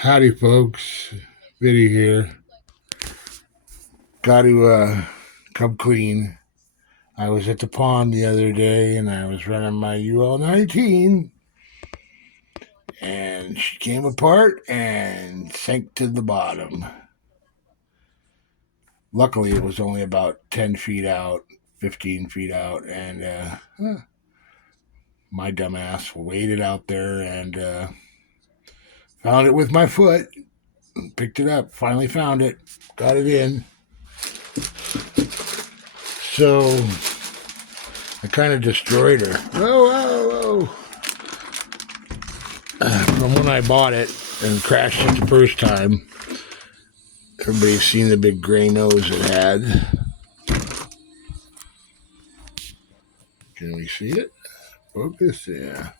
Howdy, folks. Vinny here. Got to come clean. I was at the pond the other day and I was running my UL-19 and she came apart and sank to the bottom. Luckily, it was only about 10 feet out, 15 feet out, and my dumbass waded out there and found it with my foot. Picked it up, finally found it, got it in. So I kind of destroyed her. Whoa, whoa, whoa. From when I bought it and crashed it the first time, everybody's seen the big gray nose it had. Can we see it? Focus, yeah.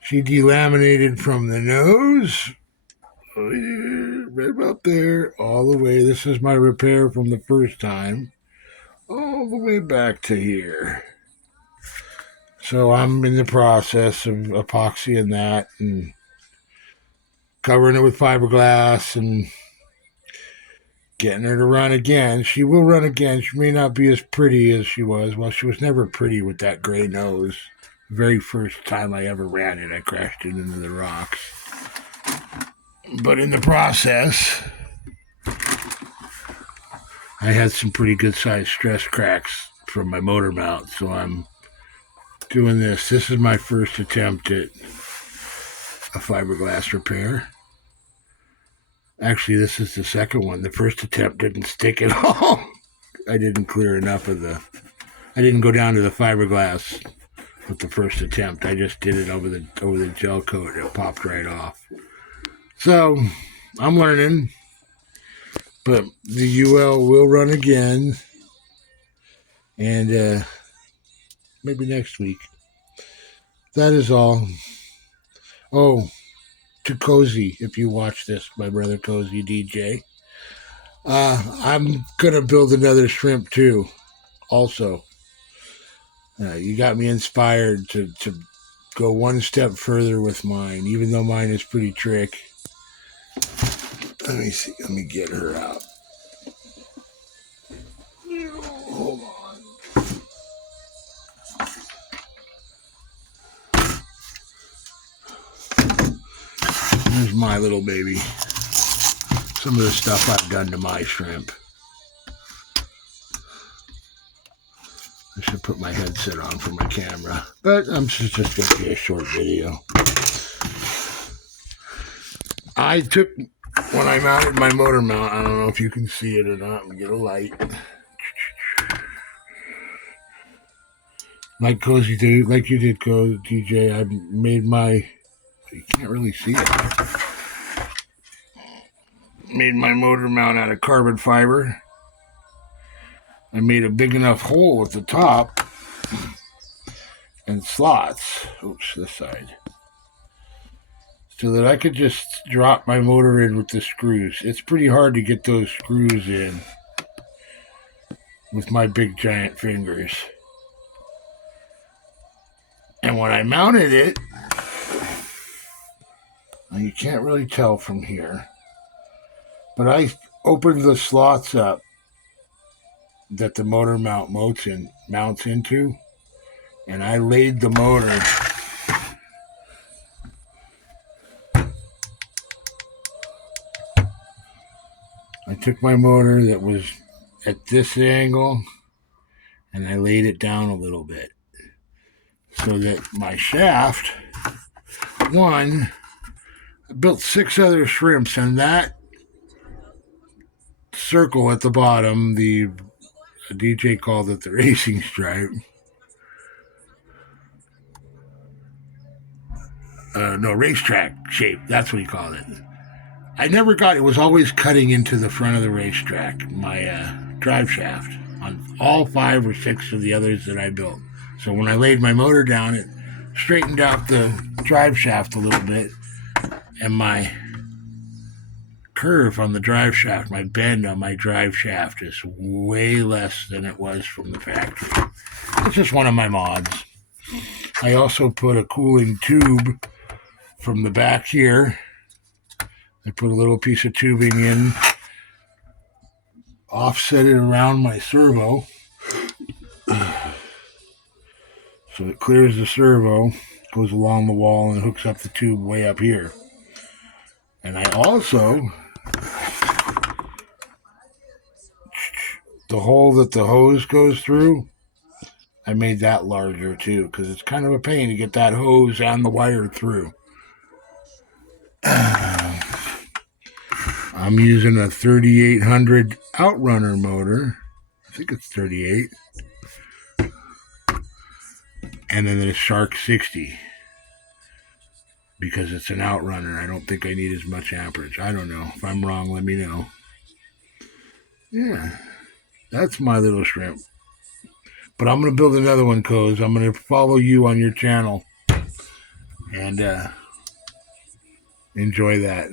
She delaminated from the nose, right about there, all the way. This is my repair from the first time, all the way back to here. So I'm in the process of epoxying that and covering it with fiberglass and getting her to run again. She will run again. She may not be as pretty as she was. Well, she was never pretty with that gray nose. The very first time I ever ran it, I crashed it into the rocks. But in the process, I had some pretty good sized stress cracks from my motor mount. So I'm doing this. This is my first attempt at a fiberglass repair. Actually, this is the second one. The first attempt didn't stick at all. I didn't clear enough of I didn't go down to the fiberglass with the first attempt. I just did it over the gel coat and it popped right off. So I'm learning, but the UL will run again, and maybe next week. That is all. Oh, to Cozy, if you watch this, my brother Cozy DJ. I'm gonna build another shrimp too. Also, you got me inspired to go one step further with mine, even though mine is pretty trick. Let me see. Let me get her out. Hold on. There's my little baby. Some of the stuff I've done to my shrimp. I should put my headset on for my camera, but I'm just going to be a short video. I took, when I mounted my motor mount, I don't know if you can see it or not. Let me get a light. Like Cozy did, like you did, DJ, I made my, you can't really see it. Made my motor mount out of carbon fiber. I made a big enough hole at the top and slots. Oops, this side. So that I could just drop my motor in with the screws. It's pretty hard to get those screws in with my big giant fingers. And when I mounted it, you can't really tell from here, but I opened the slots up that the motor mount mounts into, and I laid the motor I took my motor that was at this angle and I laid it down a little bit so that my shaft, I built 6 other shrimps, and that circle at the bottom, the DJ called it the racing stripe. No, racetrack shape. That's what he called it. I never got it. Was always cutting into the front of the racetrack, my drive shaft, on all 5 or 6 of the others that I built. So when I laid my motor down, it straightened out the drive shaft a little bit, and my curve on the drive shaft, my bend on my drive shaft is way less than it was from the factory. It's just one of my mods. I also put a cooling tube from the back here I put a little piece of tubing in, offset it around my servo, so it clears the servo, goes along the wall, and hooks up the tube way up here. And I also, the hole that the hose goes through, I made that larger too, because it's kind of a pain to get that hose and the wire through. I'm using a 3800 Outrunner motor. I think it's 38. And then the Shark 60. Because it's an Outrunner. I don't think I need as much amperage. I don't know. If I'm wrong, let me know. Yeah. That's my little shrimp. But I'm going to build another one, Coz. I'm going to follow you on your channel. And enjoy that.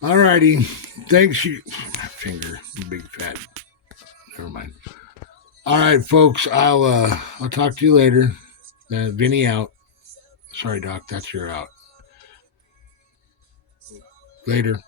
Alrighty. Thanks, you. Finger. Big fat. Never mind. All right, folks. I'll talk to you later. Vinny out. Sorry, Doc. That's your out. Later.